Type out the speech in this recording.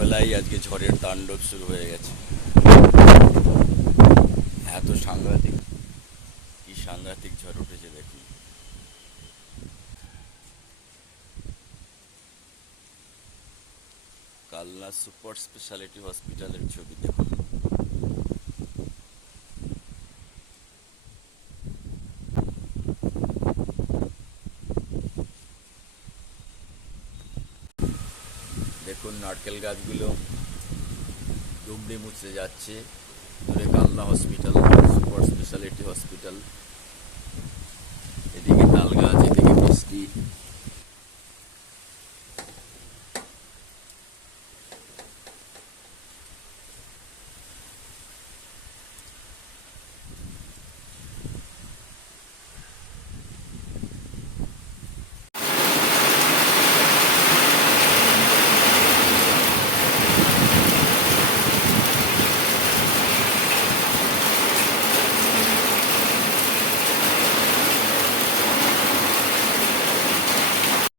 সকালবেলায় আজকে ঝড়ের তাণ্ডব শুরু হয়ে গেছে। এত সাংঘাতিক, কি সাংঘাতিক ঝড় উঠেছে দেখুন। কালনা সুপার স্পেশালিটি হসপিটালের ছবি দেখুন। দেখুন নারকেল গাছগুলো দুমড়ে মুচড়ে যাচ্ছে। দূরে Kalna hospital, super speciality hospital, এদিকে তাল গাছ, এদিকে বৃষ্টি।